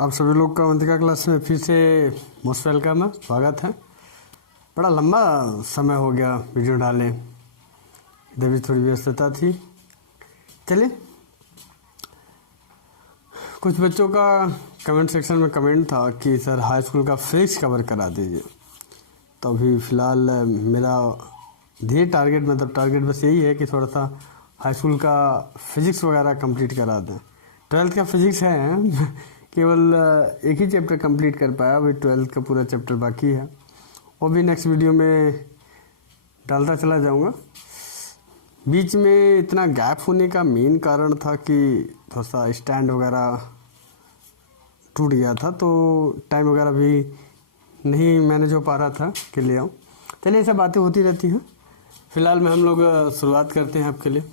आप सभी लोग का अवंतिका क्लास में फिर से मोस्ट वेलकम है, स्वागत है। बड़ा लंबा समय हो गया वीडियो डाले, इधर भी थोड़ी व्यस्तता थी। चलिए, कुछ बच्चों का कमेंट सेक्शन में कमेंट था कि सर हाई स्कूल का फिजिक्स कवर करा दीजिए। तो अभी फ़िलहाल मेरा टारगेट बस यही है कि थोड़ा सा हाई स्कूल का फिजिक्स वगैरह कंप्लीट करा दें। 12th का फिजिक्स है केवल एक ही चैप्टर कंप्लीट कर पाया, अभी 12th का पूरा चैप्टर बाकी है। वो भी नेक्स्ट वीडियो में डालता चला जाऊंगा। बीच में इतना गैप होने का मेन कारण था कि थोड़ा सा स्टैंड वगैरह टूट गया था, तो टाइम वगैरह भी नहीं मैनेज हो पा रहा था कि ले आऊँ। चलिए, सब बातें होती रहती हैं। फ़िलहाल में हम लोग शुरुआत करते हैं आपके लिए।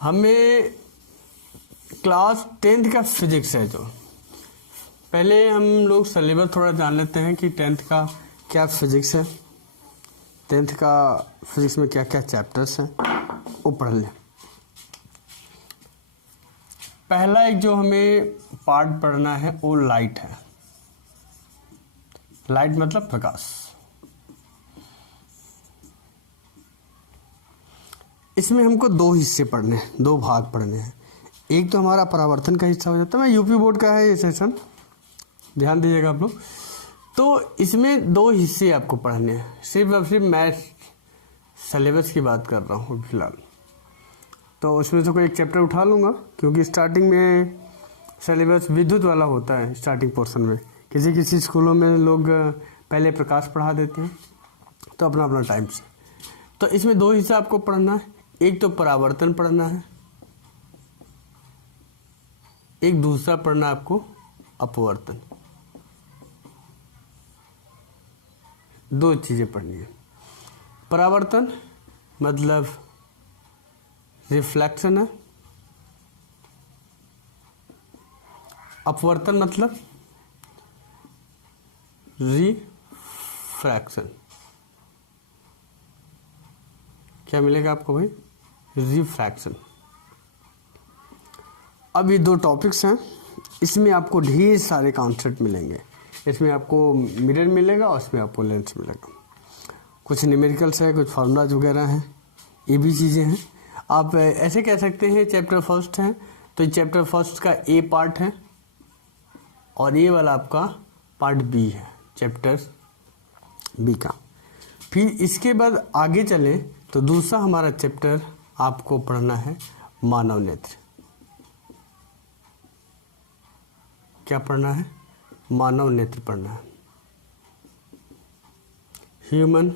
हमें क्लास 10th का फिजिक्स है, जो पहले हम लोग सिलेबस थोड़ा जान लेते हैं कि 10th का क्या फिजिक्स है, 10th का फिजिक्स में क्या क्या चैप्टर्स हैं, वो पढ़ लें। पहला एक जो हमें पार्ट पढ़ना है वो लाइट है। लाइट मतलब प्रकाश। इसमें हमको दो हिस्से पढ़ने हैं, दो भाग पढ़ने हैं। एक तो हमारा परावर्तन का हिस्सा हो जाता है। मैं यूपी बोर्ड का है ये सेशन, ध्यान दीजिएगा आप लोग। तो इसमें दो हिस्से आपको पढ़ने हैं। सिर्फ और सिर्फ मैं सिलेबस की बात कर रहा हूँ फिलहाल। तो उसमें से कोई एक चैप्टर उठा लूँगा, क्योंकि स्टार्टिंग में सिलेबस विद्युत वाला होता है। स्टार्टिंग पोर्शन में किसी किसी स्कूलों में लोग पहले प्रकाश पढ़ा देते हैं, तो अपना अपना टाइम से। तो इसमें दो हिस्सा आपको पढ़ना है। एक तो परावर्तन पढ़ना है, एक दूसरा पढ़ना आपको अपवर्तन। दो चीज़ें पढ़नी है। परावर्तन मतलब रिफ्लेक्शन है, अपवर्तन मतलब रिफ्रैक्शन। क्या मिलेगा आपको भाई? रिफ्रैक्शन। अब ये दो टॉपिक्स हैं, इसमें आपको ढेर सारे कॉन्सेप्ट मिलेंगे। इसमें आपको मिरर मिलेगा और इसमें आपको लेंस मिलेगा। कुछ न्यूमेरिकल्स है, कुछ फार्मूलाज वगैरह हैं, ये भी चीज़ें हैं। आप ऐसे कह सकते हैं चैप्टर फर्स्ट है, तो चैप्टर फर्स्ट का ए पार्ट है और ये वाला आपका पार्ट बी है, चैप्टर बी का। फिर इसके बाद आगे चलें तो दूसरा हमारा चैप्टर आपको पढ़ना है मानव नेत्र। क्या पढ़ना है? मानव नेत्र पढ़ना है। ह्यूमन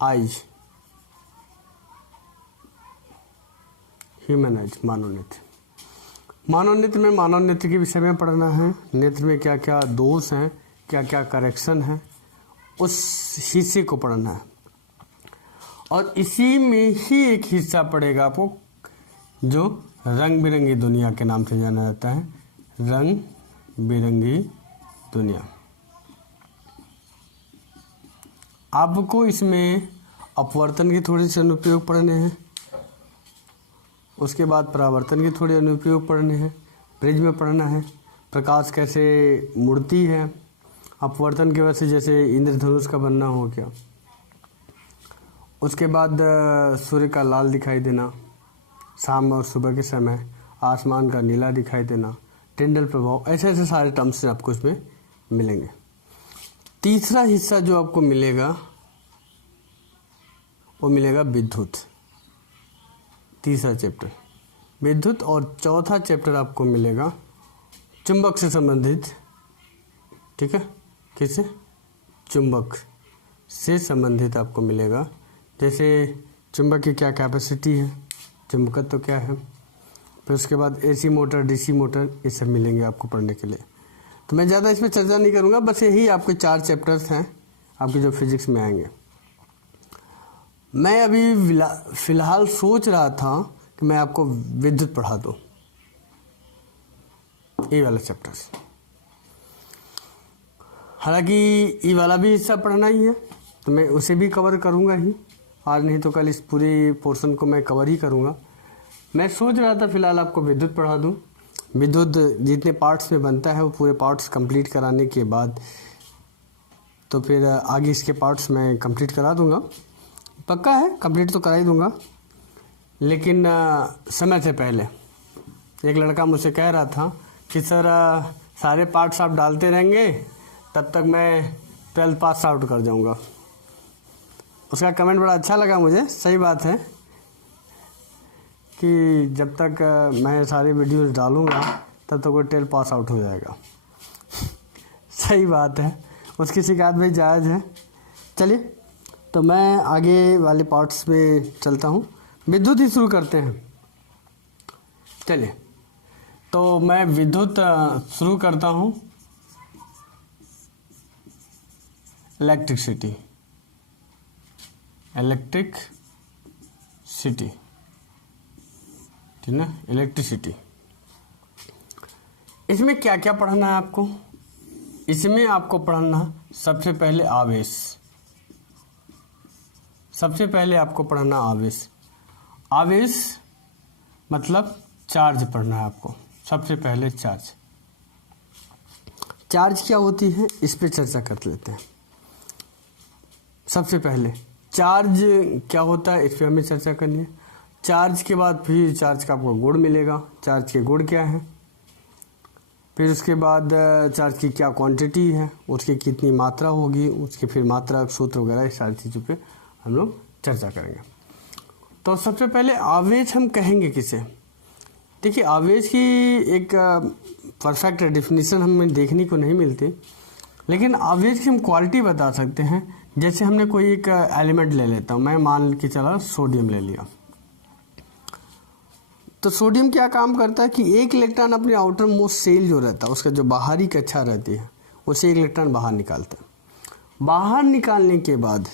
आइज, ह्यूमन आइज, मानव नेत्र। मानव नेत्र में मानव नेत्र के विषय में पढ़ना है। नेत्र में क्या क्या दोष हैं, क्या क्या करेक्शन है, उस हिस्से को पढ़ना है। और इसी में ही एक हिस्सा पड़ेगा आपको जो रंग बिरंगी दुनिया के नाम से जाना जाता है। रंग बिरंगी दुनिया। आपको इसमें अपवर्तन के थोड़े से अनुप्रयोग पढ़ने हैं, उसके बाद परावर्तन के थोड़े अनुप्रयोग पढ़ने हैं, प्रिज्म पढ़ना है, प्रकाश कैसे मुड़ती है, अपवर्तन की वजह से जैसे इंद्रधनुष का बनना हो गया। उसके बाद सूर्य का लाल दिखाई देना, शाम और सुबह के समय आसमान का नीला दिखाई देना, टिंडल प्रभाव, ऐसे ऐसे सारे टर्म्स आपको इसमें मिलेंगे। तीसरा हिस्सा जो आपको मिलेगा वो मिलेगा विद्युत। तीसरा चैप्टर विद्युत। और चौथा चैप्टर आपको मिलेगा चुंबक से संबंधित। ठीक है, किससे? चुंबक से संबंधित आपको मिलेगा। जैसे चुंबक की क्या कैपेसिटी है, चुंबकत्व क्या है, फिर उसके बाद एसी मोटर, डीसी मोटर, ये सब मिलेंगे आपको पढ़ने के लिए। तो मैं ज़्यादा इसमें चर्चा नहीं करूँगा, बस यही आपके 4 चैप्टर्स हैं आपके जो फिजिक्स में आएंगे। मैं अभी फ़िलहाल सोच रहा था कि मैं आपको विद्युत पढ़ा दूँ, ये वाला चैप्टर्स। हालांकि ये वाला भी हिस्सा पढ़ना ही है, तो मैं उसे भी कवर करूँगा ही। आज नहीं तो कल इस पूरे पोर्शन को मैं कवर ही करूँगा। मैं सोच रहा था फ़िलहाल आपको विद्युत पढ़ा दूँ, विद्युत जितने पार्ट्स में बनता है वो पूरे पार्ट्स कंप्लीट कराने के बाद तो फिर आगे इसके पार्ट्स मैं कंप्लीट करा दूंगा, पक्का है कंप्लीट तो करा ही दूंगा। लेकिन समय से पहले एक लड़का मुझसे कह रहा था कि सर सारे पार्ट्स आप डालते रहेंगे तब तक मैं 12th पास आउट कर जाऊंगा। उसका कमेंट बड़ा अच्छा लगा मुझे। सही बात है कि जब तक मैं सारे वीडियोस डालूंगा तब तक वो 12 पास आउट हो जाएगा। सही बात है, उसकी शिकायत भी जायज़ है। चलिए तो मैं आगे वाले पार्ट्स में चलता हूँ, विद्युत ही शुरू करते हैं। चलिए तो मैं विद्युत शुरू करता हूँ। इलेक्ट्रिक सिटी, ठीक ना, इलेक्ट्रिसिटी। इसमें क्या क्या पढ़ना है आपको? इसमें आपको पढ़ना सबसे पहले आवेश, सबसे पहले आपको पढ़ना आवेश। आवेश मतलब चार्ज पढ़ना है आपको। सबसे पहले चार्ज क्या होती है इस पे चर्चा कर लेते हैं। सबसे पहले चार्ज क्या होता है इस पे हमें चर्चा करनी है। चार्ज के बाद फिर चार्ज का आपको गुण मिलेगा, चार्ज के गुण क्या है, फिर उसके बाद चार्ज की क्या क्वांटिटी है, उसकी कितनी मात्रा होगी, उसके फिर मात्रा सूत्र वगैरह इस सारी चीज़ों पे हम लोग चर्चा करेंगे। तो सबसे पहले आवेश हम कहेंगे किसे? देखिए आवेश की एक परफेक्ट डेफिनेशन हमें देखने को नहीं मिलती, लेकिन आवेश की हम क्वालिटी बता सकते हैं। जैसे हमने कोई एक एलिमेंट ले लेता हूँ, मैं मान के चला सोडियम ले लिया, तो सोडियम क्या काम करता है कि एक इलेक्ट्रॉन अपने आउटर मोस्ट सेल जो रहता है उसका जो बाहरी कक्षा रहती है उसे एक इलेक्ट्रॉन बाहर निकालता है। बाहर निकालने के बाद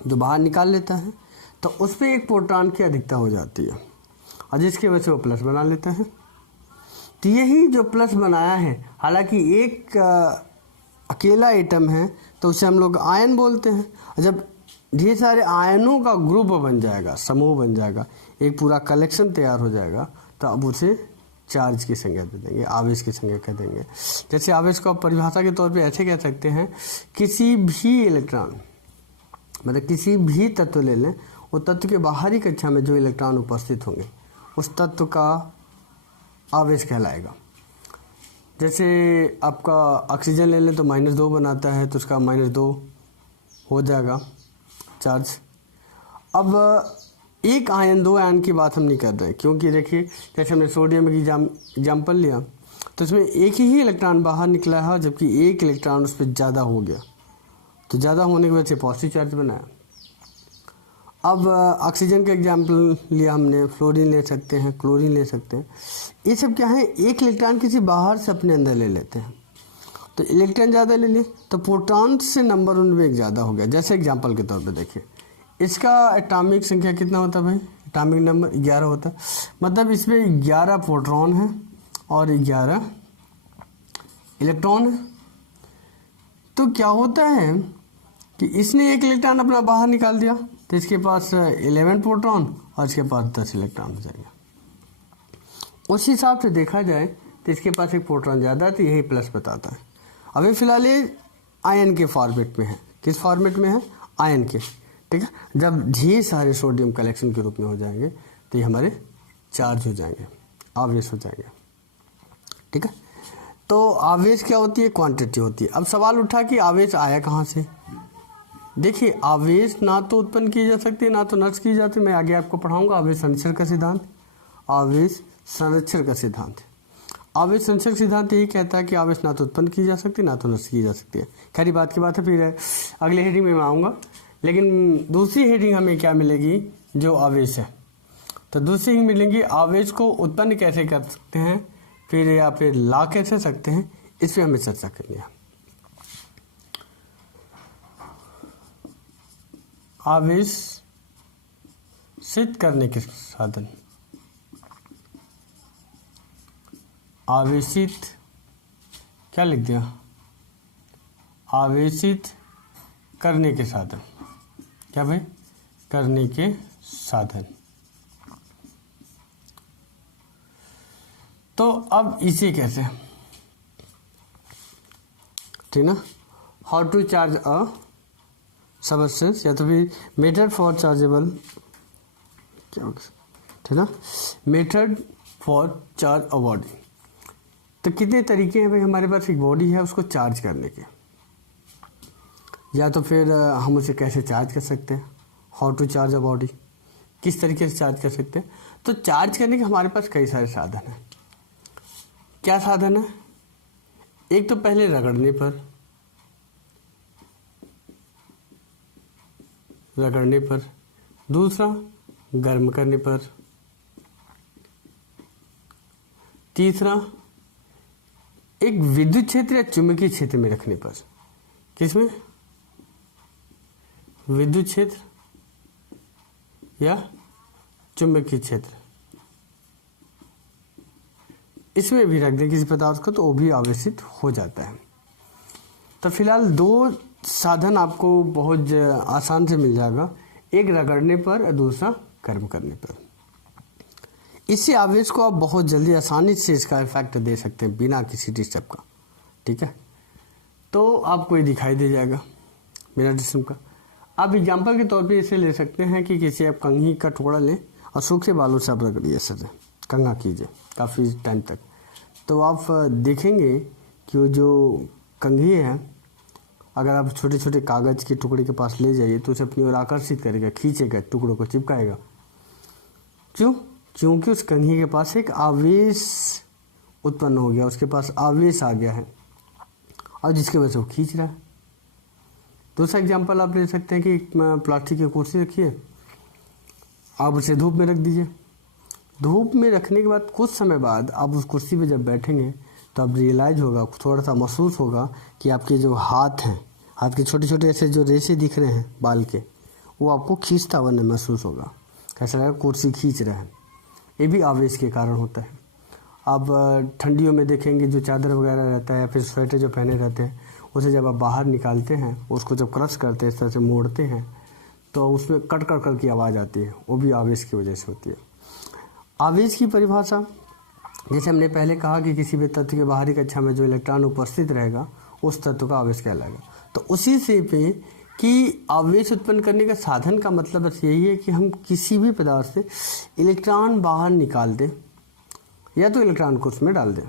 जो बाहर निकाल लेता है तो उस पर एक प्रोटॉन की अधिकता हो जाती है और जिसकी वजह से वो प्लस बना लेता है। तो यही जो प्लस बनाया है, हालांकि एक अकेला एटम है तो उसे हम लोग आयन बोलते हैं। और जब ढेर सारे आयनों का ग्रुप बन जाएगा, समूह बन जाएगा, एक पूरा कलेक्शन तैयार हो जाएगा, तो अब उसे चार्ज की संज्ञा दे देंगे, आवेश की संज्ञा कह देंगे। जैसे आवेश को आप परिभाषा के तौर पे ऐसे कह सकते हैं, किसी भी इलेक्ट्रॉन मतलब किसी भी तत्व ले लें, वो तत्व के बाहरी कक्षा में जो इलेक्ट्रॉन उपस्थित होंगे उस तत्व का आवेश कहलाएगा। जैसे आपका ऑक्सीजन ले लें तो -2 बनाता है, तो उसका -2 हो जाएगा चार्ज। अब एक आयन दो आयन की बात हम नहीं कर रहे, क्योंकि देखिए जैसे हमने सोडियम की एग्जाम्पल लिया तो इसमें एक ही इलेक्ट्रॉन बाहर निकला है, जबकि एक इलेक्ट्रॉन उस पर ज़्यादा हो गया, तो ज़्यादा होने की वजह से पॉजिटिव चार्ज बनाया। अब ऑक्सीजन का एग्जाम्पल लिया हमने, फ्लोरीन ले सकते हैं, क्लोरीन ले सकते हैं। ये सब क्या है, एक इलेक्ट्रॉन किसी बाहर से अपने अंदर ले लेते हैं, तो इलेक्ट्रॉन ज़्यादा ले लिए तो प्रोटॉन से नंबर उनमें एक ज़्यादा हो गया। जैसे एग्जाम्पल के तौर पे देखिए, इसका एटॉमिक संख्या कितना होता है भाई, एटॉमिक नंबर 11 होता है, मतलब इसमें 11 प्रोटॉन है और 11 इलेक्ट्रॉन है। तो क्या होता है कि इसने एक इलेक्ट्रॉन अपना बाहर निकाल दिया, तो इसके पास 11 प्रोटॉन और इसके पास 10 इलेक्ट्रॉन हो जाएगा। उस हिसाब से देखा जाए तो इसके पास एक प्रोटॉन ज़्यादा है, तो यही प्लस बताता है। अभी फिलहाल ये आयन के फॉर्मेट में है। किस फॉर्मेट में है? आयन के, ठीक है। जब ढेर सारे सोडियम कलेक्शन के रूप में हो जाएंगे तो ये हमारे चार्ज हो जाएंगे, आवेश हो जाएंगे, ठीक है। तो आवेश क्या होती है? क्वांटिटी होती है। अब सवाल उठा कि आवेश आया कहाँ से? देखिए आवेश ना तो उत्पन्न की जा सकती है ना तो नष्ट की जाती है। मैं आगे आपको पढ़ाऊंगा आवेश संरक्षण का सिद्धांत। आवेश संरक्षण का सिद्धांत, आवेश संरक्षण सिद्धांत यही कहता है कि आवेश ना तो उत्पन्न की जा सकती ना तो नष्ट की जा सकती है। खैर बात की बात है, फिर अगले हेडिंग में मैं आऊँगा। लेकिन दूसरी हेडिंग हमें क्या मिलेगी? जो आवेश है, तो दूसरी ही मिलेंगी आवेश को उत्पन्न कैसे कर सकते हैं, फिर या फिर ला कैसे सकते हैं, इस पर हमें चर्चा करनी है। आवेशित करने के साधन, आवेशित क्या लिख दिया? आवेशित करने के साधन, क्या भाई? करने के साधन। तो अब इसे कैसे, ठीक ना, how to charge a substance, या तो फिर मेथड फॉर चार्जेबल, क्या होगा, ठीक ना, method for charge a body. तो कितने तरीके हैं भाई हमारे पास, एक बॉडी है उसको चार्ज करने के, या तो फिर हम उसे कैसे चार्ज कर सकते हैं, how to charge a body, किस तरीके से चार्ज कर सकते हैं। तो चार्ज करने के हमारे पास कई सारे साधन हैं। क्या साधन है, एक तो पहले रगड़ने पर, दूसरा गर्म करने पर, तीसरा एक विद्युत क्षेत्र या चुंबकीय क्षेत्र में रखने पर। किसमें, विद्युत क्षेत्र या चुंबकीय क्षेत्र, इसमें भी रख दें किसी पदार्थ को तो वो भी आवेशित हो जाता है। तो फिलहाल दो साधन आपको बहुत आसान से मिल जाएगा, एक रगड़ने पर और दूसरा गर्म करने पर। इससे आवेश को आप बहुत जल्दी आसानी से इसका इफेक्ट दे सकते हैं बिना किसी डिस्टर्ब का, ठीक है। तो आपको ये दिखाई दे जाएगा बिना डिस्टर्ब का। आप एग्जाम्पल के तौर पे इसे ले सकते हैं कि किसी आप कंघी का टुकड़ा लें और सूखे बालों से आप रगड़िए, सर कंघा कीजिए काफ़ी टाइम तक, तो आप देखेंगे कि वो जो कंघी है, अगर आप छोटे छोटे कागज़ के टुकड़े के पास ले जाइए तो उसे अपनी ओर आकर्षित करेगा, खींचेगा, टुकड़ों को चिपकाएगा। क्यों, क्योंकि उस कंघी के पास एक आवेश उत्पन्न हो गया, उसके पास आवेश आ गया है और जिसकी वजह से वो खींच रहा है। दूसरा एग्जाम्पल आप ले सकते हैं कि प्लास्टिक की कुर्सी रखिए, आप उसे धूप में रख दीजिए। धूप में रखने के बाद कुछ समय बाद आप उस कुर्सी पे जब बैठेंगे तो आप रियलाइज होगा, थोड़ा सा महसूस होगा कि आपके जो हाथ हैं, हाथ के छोटे छोटे ऐसे जो रेशे दिख रहे हैं बाल के, वो आपको खींचता हुआ महसूस होगा, कैसा लगेगा, कुर्सी खींच रहा है। ये भी आवेश के कारण होता है। आप ठंडियों में देखेंगे जो चादर वगैरह रहता है या फिर स्वेटर जो पहने रहते हैं, उसे जब आप बाहर निकालते हैं, उसको जब क्रश करते हैं, इस तरह से मोड़ते हैं, तो उसमें कट कर कर की आवाज़ आती है, वो भी आवेश की वजह से होती है। आवेश की परिभाषा, जैसे हमने पहले कहा कि किसी भी तत्व के बाहरी कक्षा में जो इलेक्ट्रॉन उपस्थित रहेगा उस तत्व का आवेश कहलाएगा। तो उसी से पे कि आवेश उत्पन्न करने का साधन का मतलब बस यही है कि हम किसी भी पदार्थ से इलेक्ट्रॉन बाहर निकाल दें या तो इलेक्ट्रॉन को उसमें डाल दें,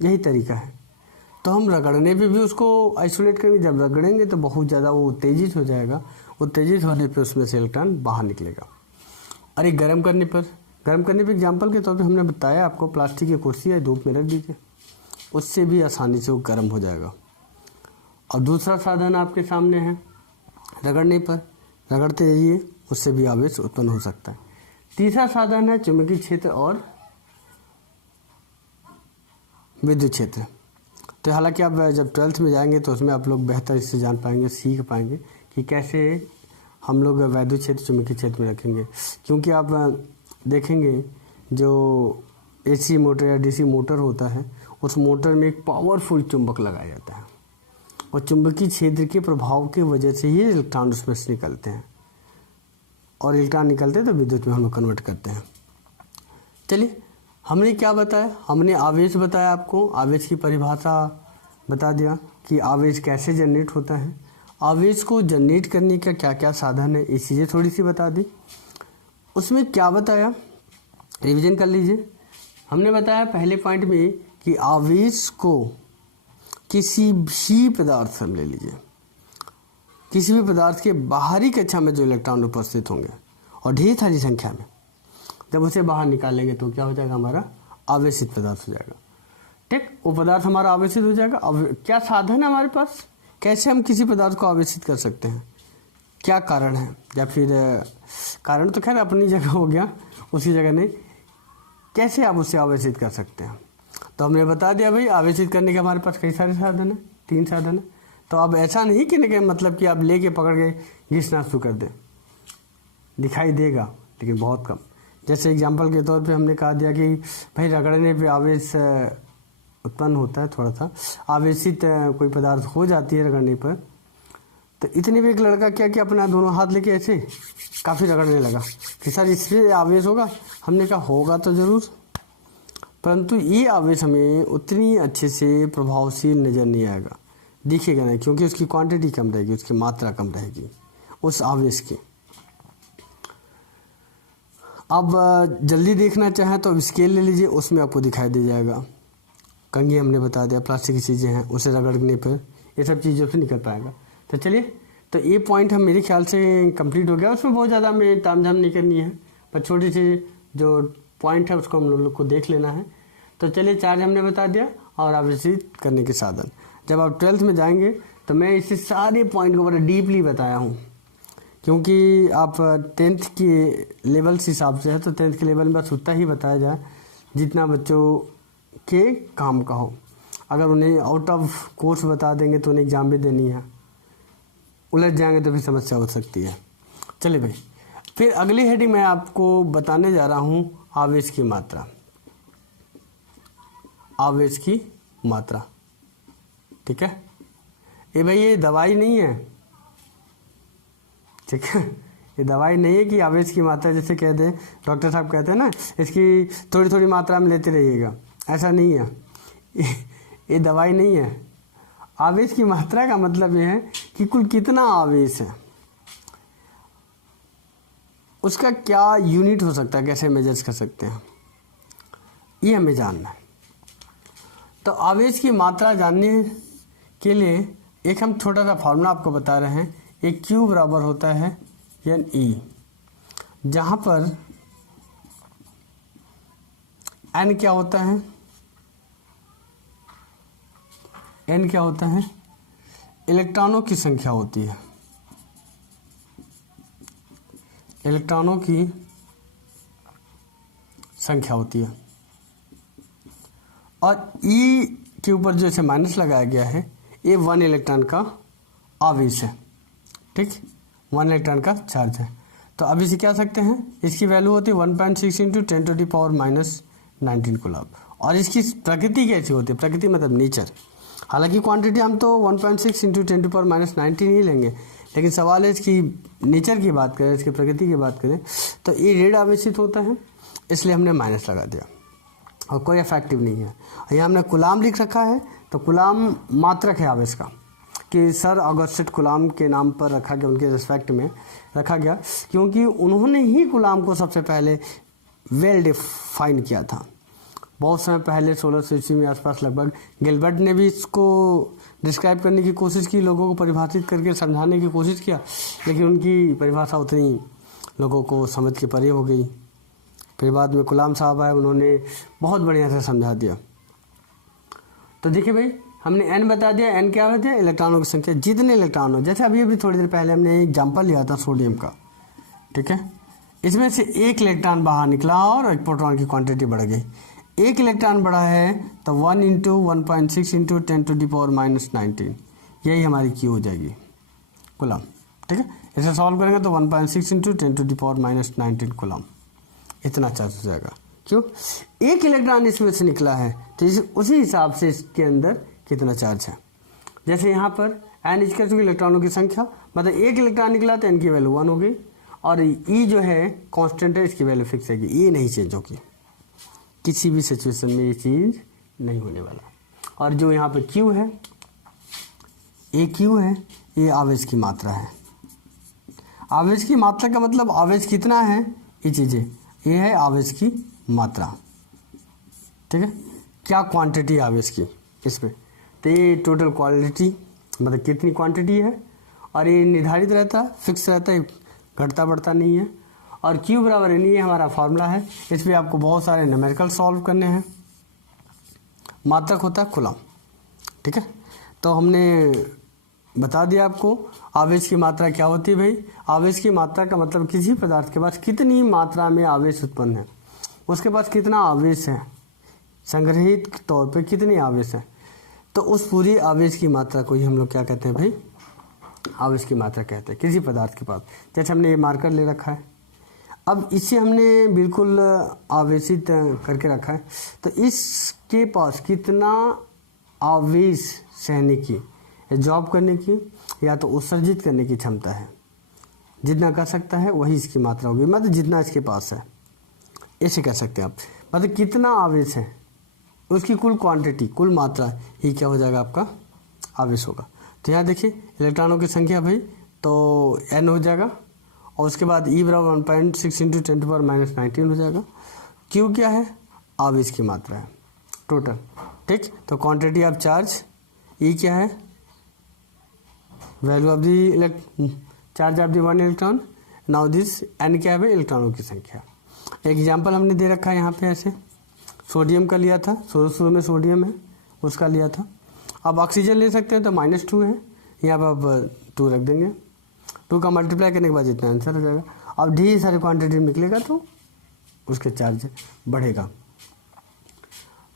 यही तरीका है। तो हम रगड़ने पे भी उसको आइसोलेट करेंगे, जब रगड़ेंगे तो बहुत ज़्यादा वो उत्तेजित हो जाएगा, उत्तेजित होने पे उसमें से इलेक्ट्रॉन बाहर निकलेगा। और एक गर्म करने पर एग्जाम्पल के तौर पे हमने बताया आपको, प्लास्टिक की कुर्सी है, धूप में रख दीजिए, उससे भी आसानी से वो गर्म हो जाएगा। और दूसरा साधन आपके सामने है रगड़ने पर, रगड़ते रहिए, उससे भी आवेश उत्पन्न हो सकता है। तीसरा साधन है चुंबकीय क्षेत्र और विद्युत क्षेत्र। तो हालांकि आप जब 12th में जाएंगे तो उसमें आप लोग बेहतर इससे जान पाएंगे, सीख पाएंगे कि कैसे हम लोग विद्युत क्षेत्र चुंबकीय क्षेत्र में रखेंगे। क्योंकि आप देखेंगे जो AC मोटर या DC मोटर होता है, उस मोटर में एक पावरफुल चुंबक लगाया जाता है और चुंबकीय क्षेत्र के प्रभाव की वजह से ही इलेक्ट्रॉन उसमें से निकलते हैं, और इलेक्ट्रॉन निकलते हैं तो विद्युत में हम लोग कन्वर्ट करते हैं। चलिए, हमने क्या बताया, हमने आवेश बताया आपको, आवेश की परिभाषा बता दिया कि आवेश कैसे जनरेट होता है, आवेश को जनरेट करने का क्या क्या साधन है, ये चीज़ें थोड़ी सी बता दी। उसमें क्या बताया, रिवीजन कर लीजिए। हमने बताया पहले पॉइंट में कि आवेश को किसी भी पदार्थ से ले लीजिए, किसी भी पदार्थ के बाहरी कक्षा में जो इलेक्ट्रॉन उपस्थित होंगे और ढेर सारी संख्या में, जब उसे बाहर निकालेंगे तो क्या हो जाएगा, हमारा आवेशित पदार्थ हो जाएगा। ठीक, वो पदार्थ हमारा आवेशित हो जाएगा। अब क्या साधन है हमारे पास, कैसे हम किसी पदार्थ को आवेशित कर सकते हैं, क्या कारण है, या फिर कारण तो खैर अपनी जगह हो गया, उसी जगह नहीं, कैसे आप उसे आवेशित कर सकते हैं। तो हमने बता दिया भाई, आवेशित करने के हमारे पास कई सारे साधन हैं, 3 साधन है। तो अब ऐसा नहीं कि मतलब कि आप लेके पकड़ के घिसना शुरू कर दें, दिखाई देगा लेकिन बहुत कम। जैसे एग्जाम्पल के तौर पे हमने कहा दिया कि भाई रगड़ने पे आवेश उत्पन्न होता है, थोड़ा सा आवेशित कोई पदार्थ हो जाती है रगड़ने पर। तो इतने भी एक लड़का क्या कि अपना दोनों हाथ लेके ऐसे काफ़ी रगड़ने लगा कि सर इससे आवेश होगा। हमने कहा होगा तो ज़रूर, परंतु ये आवेश हमें उतनी अच्छे से प्रभावशील नज़र नहीं आएगा, दिखेगा नहीं, क्योंकि उसकी क्वांटिटी कम रहेगी, उसकी मात्रा कम रहेगी उस आवेश की। अब जल्दी देखना चाहें तो स्केल ले लीजिए, उसमें आपको दिखाई दे जाएगा। कंघी हमने बता दिया, प्लास्टिक की चीज़ें हैं, उसे रगड़ने पर ये सब चीज़ों से निकल पाएगा। तो चलिए, तो ये पॉइंट हम मेरे ख्याल से कंप्लीट हो गया। उसमें बहुत ज़्यादा हमें तामझाम नहीं करनी है, पर छोटी सी जो पॉइंट है उसको हम लोग को देख लेना है। तो चलिए, चार्ज हमने बता दिया और आवेशित करने के साधन। जब आप 12th में जाएंगे तो मैं इसे सारे पॉइंट को बड़ा डीपली बताया हूँ, क्योंकि आप 10th के लेवल से हिसाब से है तो 10th के लेवल में बस उतना ही बताया जाए जितना बच्चों के काम का हो। अगर उन्हें आउट ऑफ कोर्स बता देंगे तो उन्हें एग्ज़ाम भी देनी है, उलझ जाएंगे तो फिर समस्या हो सकती है। चलिए भाई, फिर अगली हेडिंग मैं आपको बताने जा रहा हूँ आवेश की मात्रा। आवेश की मात्रा, ठीक है। ये भाई ये दवाई नहीं है, ठीक है, ये दवाई नहीं है कि आवेश की मात्रा जैसे कहते हैं, डॉक्टर साहब कहते हैं ना इसकी थोड़ी थोड़ी मात्रा में लेते रहिएगा, ऐसा नहीं है। ये दवाई नहीं है। आवेश की मात्रा का मतलब ये है कि कुल कितना आवेश है, उसका क्या यूनिट हो सकता है, कैसे मेजर कर सकते हैं, ये हमें जानना है। तो आवेश की मात्रा जानने के लिए एक हम छोटा सा फार्मूला आपको बता रहे हैं। एक Q बराबर होता है NE, जहाँ पर N क्या होता है, N क्या होता है, इलेक्ट्रॉनों की संख्या होती है, इलेक्ट्रॉनों की संख्या होती है। और E के ऊपर जो इसे माइनस लगाया गया है, ये 1 इलेक्ट्रॉन का आवेश है, ठीक, 1 इलेक्ट्रॉन का चार्ज है। तो अब इसे क्या सकते हैं, इसकी वैल्यू होती है 1.6 इंटू 10⁻⁻19 कूलम। और इसकी प्रकृति कैसी होती है, प्रकृति मतलब नेचर। हालांकि क्वांटिटी हम तो 1.6 इंटू 10⁻⁻19 ही लेंगे, लेकिन सवाल है इसकी नेचर की बात करें, इसकी प्रकृति की बात करें तो ये ऋण आवेशित होता है, इसलिए हमने माइनस लगा दिया और कोई इफेक्टिव नहीं है। यहाँ हमने कुलाम लिख रखा है, तो कुलाम मात्रक है आवेश का, कि सर ऑगस्टिन कुलाम के नाम पर रखा गया, उनके रिस्पेक्ट में रखा गया, क्योंकि उन्होंने ही कुलाम को सबसे पहले वेल डिफाइन किया था। बहुत समय पहले 1600 ईस्वी में आसपास लगभग गिलबर्ट ने भी इसको डिस्क्राइब करने की कोशिश की, लोगों को परिभाषित करके समझाने की कोशिश किया, लेकिन उनकी परिभाषा उतनी लोगों को समझ के परे हो गई। फिर बाद में कुलाम साहब आए, उन्होंने बहुत बढ़िया से समझा दिया। तो देखिए भाई, हमने n बता दिया, n क्या होता है, इलेक्ट्रॉनों की संख्या। जितने इलेक्ट्रॉन हो, जैसे अभी थोड़ी देर पहले हमने एग्जाम्पल लिया था सोडियम का, ठीक है, इसमें से एक इलेक्ट्रॉन बाहर निकला और एक प्रोटॉन की क्वांटिटी बढ़ गई। एक इलेक्ट्रॉन बढ़ा है तो 1 इंटू 1.6 इंटू 10⁻⁻19, यही हमारी Q हो जाएगी कूलम, ठीक है। इसे सॉल्व करेंगे तो 1.6 इंटू 10⁻⁻19 कूलम, इतना चार्ज हो जाएगा। क्यों, एक इलेक्ट्रॉन इसमें से निकला है, तो उसी हिसाब से इसके अंदर कितना चार्ज है। जैसे यहाँ पर n इक्वल टू इलेक्ट्रॉनों की संख्या, मतलब एक इलेक्ट्रॉन निकला तो n की वैल्यू 1 हो गई, और E जो है कांस्टेंट है, इसकी वैल्यू फिक्स है, ये नहीं चेंज होगी, किसी भी सिचुएशन में ये चीज़ नहीं होने वाला। और जो यहाँ पर Q है, ये Q है, ये आवेश की मात्रा है। आवेश की मात्रा का मतलब आवेश कितना है, ये चीज़ें, ये है आवेश की मात्रा, ठीक है। क्या क्वांटिटी आवेश की इसमें, तो ये टोटल क्वांटिटी मतलब कितनी क्वांटिटी है, और ये निर्धारित रहता है, फिक्स रहता है, घटता बढ़ता नहीं है। और Q बराबर NE, ये हमारा फार्मूला है। इस पर आपको बहुत सारे न्यूमेरिकल सॉल्व करने हैं। मात्रक होता है कूलम, ठीक है। तो हमने बता दिया आपको आवेश की मात्रा क्या होती है। भाई, आवेश की मात्रा का मतलब किसी पदार्थ के पास कितनी मात्रा में आवेश उत्पन्न है, उसके पास कितना आवेश है, संग्रहित तौर पे कितनी आवेश है, तो उस पूरी आवेश की मात्रा को ही हम लोग क्या कहते हैं भाई, आवेश की मात्रा कहते हैं किसी पदार्थ के पास। जैसे हमने ये मार्कर ले रखा है, अब इसे हमने बिल्कुल आवेशित करके रखा है, तो इसके पास कितना आवेश सहने की, जॉब करने की या तो उत्सर्जित करने की क्षमता है, जितना कर सकता है वही इसकी मात्रा होगी, मतलब जितना इसके पास है, ऐसे कह सकते हैं आप। मतलब कितना आवेश है, उसकी कुल क्वांटिटी, कुल मात्रा ही क्या हो जाएगा आपका आवेश होगा। तो यहाँ देखिए इलेक्ट्रॉनों की संख्या भाई तो n हो जाएगा और उसके बाद E बराबर 1.6 इंटू 10⁻⁻19 हो जाएगा। Q क्या है, आवेश की मात्रा है टोटल, ठीक। तो क्वांटिटी ऑफ चार्ज, E क्या है, value of the charge of the one electron. Now this n क्या है, इलेक्ट्रॉनों की संख्या। एग्जाम्पल हमने दे रखा है यहाँ पे ऐसे, सोडियम का लिया था, शुरू में सोडियम है उसका लिया था। अब ऑक्सीजन ले सकते हैं तो -2 है, यहाँ पर अब 2 रख देंगे, 2 का मल्टीप्लाई करने के बाद जितना आंसर हो जाएगा। अब ढेर सारी क्वांटिटी निकलेगा तो उसके चार्ज बढ़ेगा।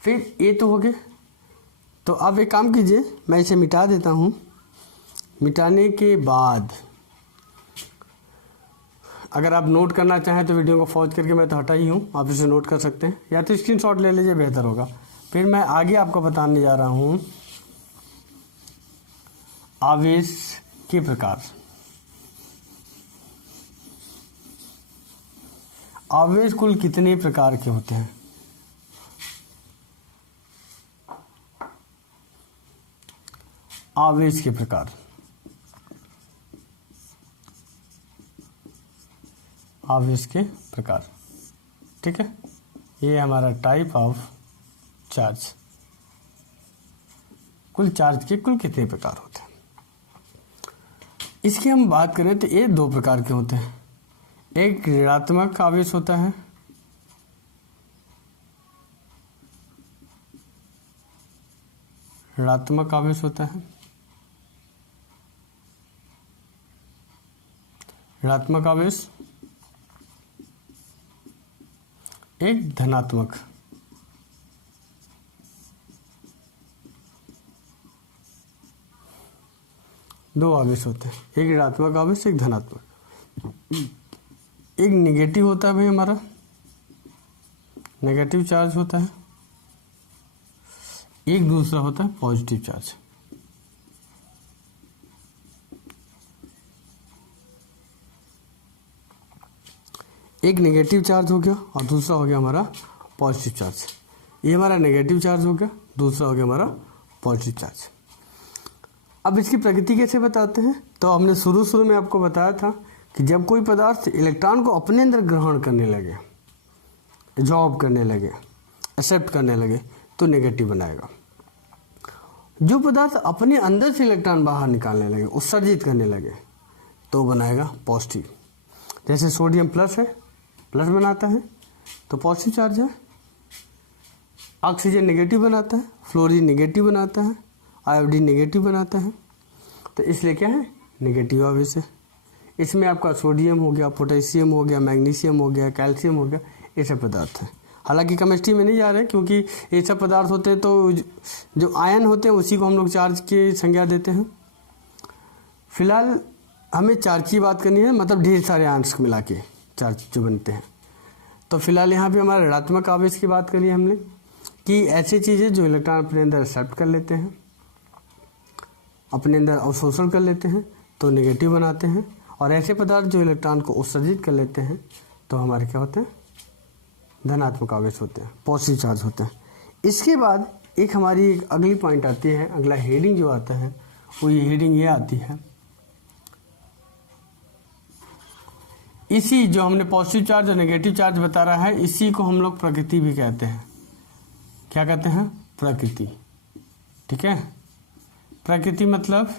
फिर ये तो हो गए। तो अब एक काम कीजिए, मैं इसे मिटा देता हूँ। मिटाने के बाद अगर आप नोट करना चाहें तो वीडियो को पॉज करके, मैं तो हटा ही हूँ, आप इसे नोट कर सकते हैं या तो स्क्रीनशॉट ले लीजिए, बेहतर होगा। फिर मैं आगे आपको बताने जा रहा हूँ आवेश के प्रकार। आवेश कुल कितने प्रकार के होते हैं? आवेश के प्रकार, आवेश के प्रकार, ठीक है। ये हमारा टाइप ऑफ चार्ज, कुल चार्ज के कुल कितने प्रकार होते हैं। इसकी हम बात करें तो ये 2 प्रकार के होते हैं। एक ऋणात्मक आवेश होता है, ऋणात्मक आवेश होता है, ऋणात्मक आवेश। एक धनात्मक, दो आवेश होते हैं, एक ऋणात्मक आवेश, एक धनात्मक। एक नेगेटिव होता है भाई हमारा, नेगेटिव चार्ज होता है। एक दूसरा होता है पॉजिटिव चार्ज। एक नेगेटिव चार्ज हो गया और दूसरा हो गया हमारा पॉजिटिव चार्ज। ये हमारा नेगेटिव चार्ज हो गया, दूसरा हो गया हमारा पॉजिटिव चार्ज। अब इसकी प्रकृति कैसे बताते हैं? तो हमने शुरू में आपको बताया था कि जब कोई पदार्थ इलेक्ट्रॉन को अपने अंदर ग्रहण करने लगे, एब्जॉर्ब करने लगे, एक्सेप्ट करने लगे, तो नेगेटिव बनाएगा। जो पदार्थ अपने अंदर से इलेक्ट्रॉन बाहर निकालने लगे, उत्सर्जित करने लगे, तो बनाएगा पॉजिटिव। जैसे सोडियम प्लस है, प्लस बनाता है तो पॉजिटिव चार्ज है। ऑक्सीजन नेगेटिव बनाता है, फ्लोरीन नेगेटिव बनाता है, आयोडीन नेगेटिव बनाता है, तो इसलिए क्या है, नेगेटिव आवेश है। इसमें आपका सोडियम हो गया, पोटेशियम हो गया, मैग्नीशियम हो गया, कैल्शियम हो गया, ये सब पदार्थ हैं। हालांकि केमिस्ट्री में नहीं जा रहे क्योंकि ये सब पदार्थ होते हैं तो जो आयन होते हैं उसी को हम लोग चार्ज की संज्ञा देते हैं। फिलहाल हमें चार्ज की बात करनी है, मतलब ढेर सारे आयन्स मिला के चार्ज जो बनते हैं। तो फिलहाल यहाँ पे हमारा ऋणात्मक आवेश की बात करी हमने कि ऐसी चीज़ें जो इलेक्ट्रॉन अपने अंदर एक्सेप्ट कर लेते हैं, अपने अंदर अवशोषण कर लेते हैं तो नेगेटिव बनाते हैं, और ऐसे पदार्थ जो इलेक्ट्रॉन को उत्सर्जित कर लेते हैं तो हमारे क्या होते हैं, धनात्मक आवेश होते हैं, पॉजिटिव चार्ज होते हैं। इसके बाद एक हमारी एक अगली पॉइंट आती है, अगला हेडिंग जो आता है वो ये हेडिंग ये आती है, इसी जो हमने पॉजिटिव चार्ज और नेगेटिव चार्ज बता रहा है, इसी को हम लोग प्रकृति भी कहते हैं। क्या कहते हैं, प्रकृति, ठीक है। प्रकृति मतलब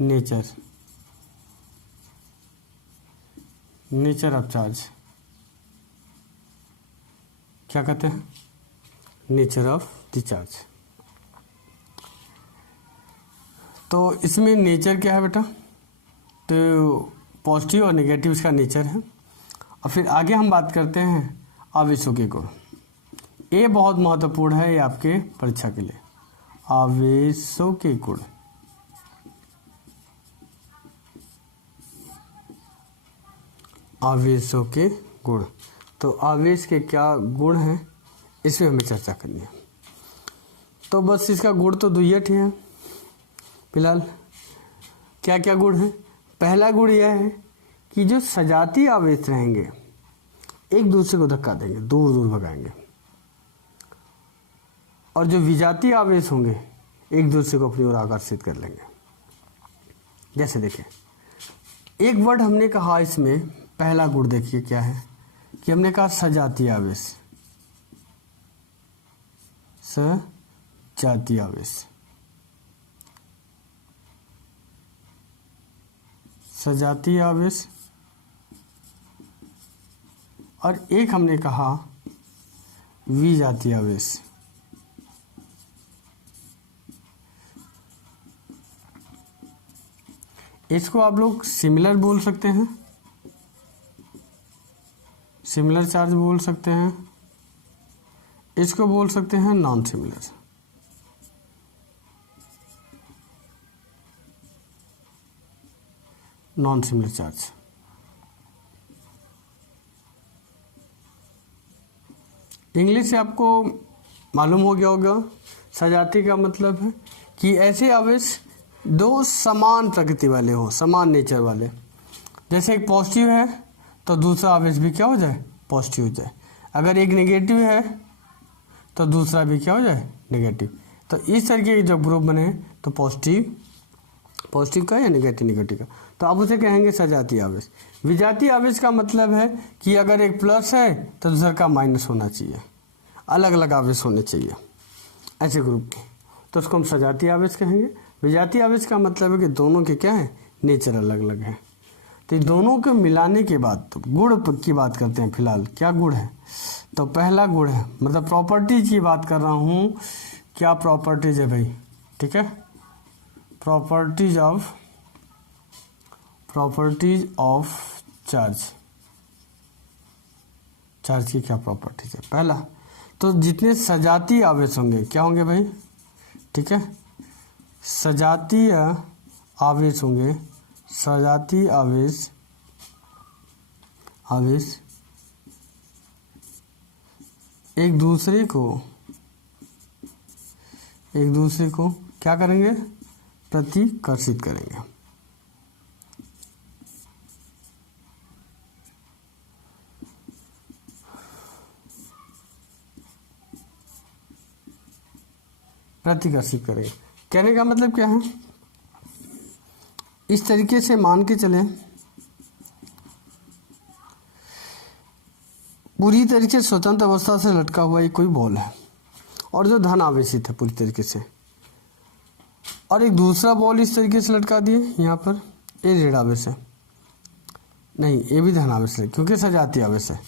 नेचर, नेचर ऑफ चार्ज। क्या कहते हैं, नेचर ऑफ द चार्ज। तो इसमें नेचर क्या है बेटा, तो पॉजिटिव और नेगेटिव इसका नेचर है। और फिर आगे हम बात करते हैं आवेशों के गुण। ये बहुत महत्वपूर्ण है, ये आपके परीक्षा के लिए, आवेशों के गुण। आवेशों के गुण, तो आवेश के क्या गुण हैं इसमें हमें चर्चा करनी है। तो बस इसका गुण तो दुइयठ है फिलहाल। क्या क्या गुण है? पहला गुण यह है कि जो सजातीय आवेश रहेंगे एक दूसरे को धक्का देंगे, दूर दूर भगाएंगे। और जो विजातीय आवेश होंगे एक दूसरे को अपनी ओर आकर्षित कर लेंगे। जैसे देखिए, एक वर्ड हमने कहा इसमें, पहला गुण देखिए क्या है कि हमने कहा सजातीय आवेश। सजातीय आवेश, सजातीय आवेश। और एक हमने कहा विजातीय आवेश। इसको आप लोग सिमिलर बोल सकते हैं, सिमिलर चार्ज बोल सकते हैं, इसको बोल सकते हैं non similar. Non similar charge. English से आपको मालूम हो गया होगा, सजाती का मतलब है कि ऐसे आवेश दो समान प्रकृति वाले हो, समान नेचर वाले। जैसे एक पॉजिटिव है तो दूसरा आवेश भी क्या हो जाए, पॉजिटिव हो जाए। अगर एक नेगेटिव है तो दूसरा भी क्या हो जाए, नेगेटिव। तो इस तरीके के जब ग्रुप बने तो पॉजिटिव का या नेगेटिव का, तो आप उसे कहेंगे सजातीय आवेश। विजातीय आवेश का मतलब है कि अगर एक प्लस है तो दूसरा का माइनस होना चाहिए, अलग अलग आवेश होने चाहिए ऐसे ग्रुप के, तो उसको हम सजातीय आवेश कहेंगे। विजातीय आवेश का मतलब है कि दोनों के क्या है, नेचर अलग अलग है। तो दोनों के मिलाने के बाद तो गुण की बात करते हैं। फिलहाल क्या गुण है, तो पहला गुण है, मतलब प्रॉपर्टीज की बात कर रहा हूँ। क्या प्रॉपर्टीज है भाई, ठीक है, प्रॉपर्टीज ऑफ चार्ज की क्या प्रॉपर्टीज है। पहला तो जितने सजातीय आवेश होंगे क्या होंगे भाई, ठीक है, सजातीय आवेश होंगे, सजातीय आवेश एक दूसरे को क्या करेंगे, प्रतिकर्षित करेंगे। प्रतिकर्षित करेंगे कहने का मतलब क्या है, इस तरीके से मान के चलें, पूरी तरीके से स्वतंत्र अवस्था से लटका हुआ एक कोई बॉल है और जो धन आवेशित है पूरी तरीके से, और एक दूसरा बॉल इस तरीके से लटका दिए, यहाँ पर ये ऋण आवेश है, नहीं ये भी धन आवेश है क्योंकि सजातीय आवेश है।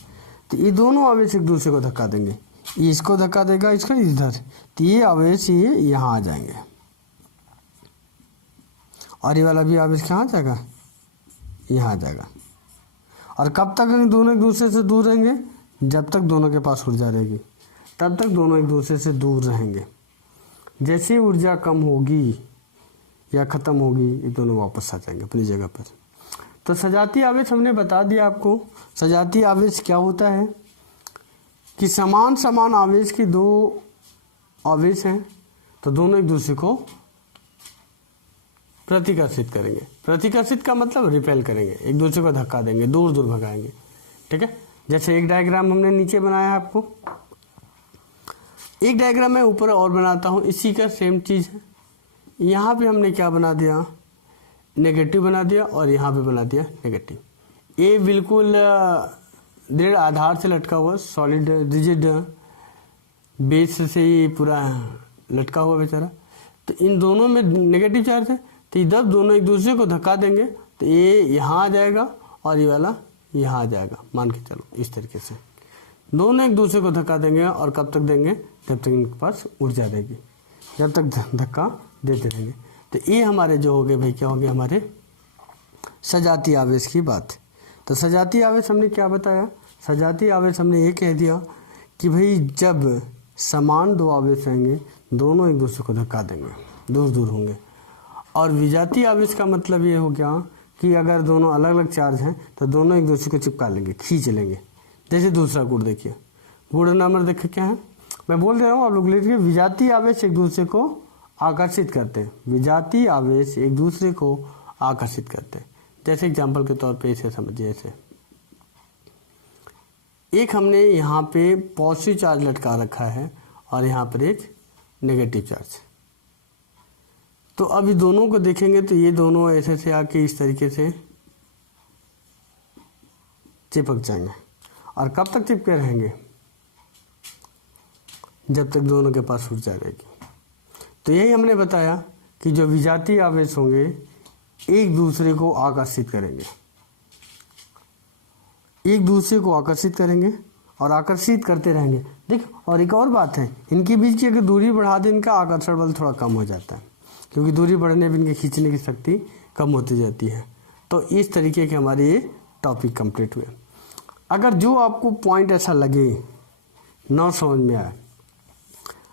तो ये दोनों आवेश एक दूसरे को धक्का देंगे, ये इसको धक्का देगा, इसको इधर, तो ये आवेश ये यहाँ आ जाएंगे और ये वाला भी आवेश कहाँ जाएगा, यहाँ आ जाएगा। और कब तक दोनों एक दूसरे से दूर रहेंगे, जब तक दोनों के पास ऊर्जा रहेगी तब तक दोनों एक दूसरे से दूर रहेंगे। जैसे ऊर्जा कम होगी या ख़त्म होगी ये दोनों वापस आ जाएंगे अपनी जगह पर। तो सजातीय आवेश हमने बता दिया आपको। सजातीय आवेश क्या होता है कि समान आवेश के दो आवेश हैं तो दोनों एक दूसरे को प्रतिकर्षित करेंगे। प्रतिकर्षित का मतलब रिपेल करेंगे, एक दूसरे को धक्का देंगे, दूर दूर भगाएंगे, ठीक है। जैसे एक डायग्राम हमने नीचे बनाया है, आपको एक डायग्राम मैं ऊपर और बनाता हूँ, इसी का सेम चीज़ है। यहाँ पे हमने क्या बना दिया, नेगेटिव बना दिया और यहाँ पे बना दिया नेगेटिव। ये बिल्कुल दृढ़ आधार से लटका हुआ, सॉलिड रिजिड बेस से ही पूरा लटका हुआ बेचारा। तो इन दोनों में नेगेटिव चार्ज है, तो जब दोनों एक दूसरे को धक्का देंगे तो ये यहाँ आ जाएगा और ये वाला यहाँ आ जाएगा। मान के चलो इस तरीके से दोनों एक दूसरे को धक्का देंगे, और कब तक देंगे, जब तक इनके पास ऊर्जा रहेगी, जब तक धक्का देते रहेंगे। तो ये हमारे जो हो गए भाई, क्या हो गए हमारे सजातीय आवेश की बात। तो सजातीय आवेश हमने क्या बताया, सजातीय आवेश हमने ये कह दिया कि भाई जब समान दो आवेश रहेंगे दोनों एक दूसरे को धक्का देंगे, दूर दूर होंगे। और विजातीय आवेश का मतलब ये हो गया कि अगर दोनों अलग अलग चार्ज हैं तो दोनों एक दूसरे को चिपका लेंगे, खींच लेंगे। जैसे दूसरा गुण देखिए, गुण नंबर देखिए क्या है, मैं बोल दे रहा हूँ आप लोग लिखिए। विजातीय आवेश एक दूसरे को आकर्षित करते हैं, विजातीय आवेश एक दूसरे को आकर्षित करते हैं। जैसे एग्जाम्पल के तौर पे इसे समझिए, ऐसे एक हमने यहाँ पे पॉजिटिव चार्ज लटका रखा है और यहाँ पर एक नेगेटिव चार्ज। तो अब ये दोनों को देखेंगे तो ये दोनों ऐसे से आके इस तरीके से चिपक जाएंगे। और कब तक चिपके रहेंगे? जब तक दोनों के पास ऊर्जा रहेगी। तो यही हमने बताया कि जो विजातीय आवेश होंगे एक दूसरे को आकर्षित करेंगे, एक दूसरे को आकर्षित करेंगे और आकर्षित करते रहेंगे। देखो, और एक और बात है, इनके बीच की अगर दूरी बढ़ा दें इनका आकर्षण बल थोड़ा कम हो जाता है, क्योंकि दूरी बढ़ने पर इनके खींचने की शक्ति कम होती जाती है। तो इस तरीके के हमारे ये टॉपिक कंप्लीट हुए। अगर जो आपको पॉइंट ऐसा लगे ना समझ में आए,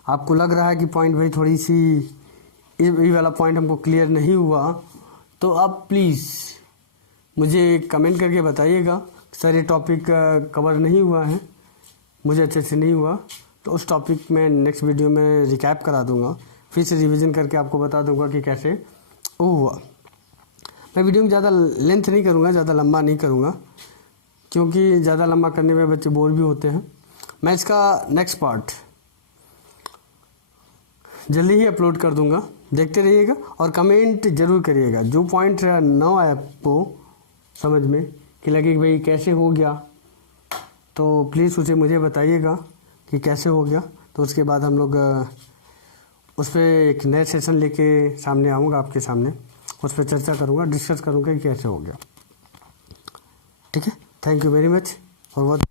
आपको लग रहा है कि पॉइंट भाई थोड़ी सी ये वाला पॉइंट हमको क्लियर नहीं हुआ, तो आप प्लीज़ मुझे कमेंट करके बताइएगा सर ये टॉपिक कवर नहीं हुआ है, मुझे अच्छे से नहीं हुआ, तो उस टॉपिक में नेक्स्ट वीडियो में रिकैप करा दूंगा, फिर से रिवीजन करके आपको बता दूंगा कि कैसे वो हुआ। मैं वीडियो में ज़्यादा लेंथ नहीं करूँगा, ज़्यादा लंबा नहीं करूँगा, क्योंकि ज़्यादा लंबा करने में बच्चे बोर भी होते हैं। मैं इसका नेक्स्ट पार्ट जल्दी ही अपलोड कर दूंगा, देखते रहिएगा और कमेंट जरूर करिएगा। जो पॉइंट ना आए आपको समझ में कि लगे कि भाई कैसे हो गया, तो प्लीज़ उसे मुझे बताइएगा कि कैसे हो गया। तो उसके बाद हम लोग उस पर एक नया सेशन लेके सामने आऊँगा, आपके सामने उस पर चर्चा करूँगा, डिस्कस करूँगा कि कैसे हो गया। ठीक है, thank you very much for watching.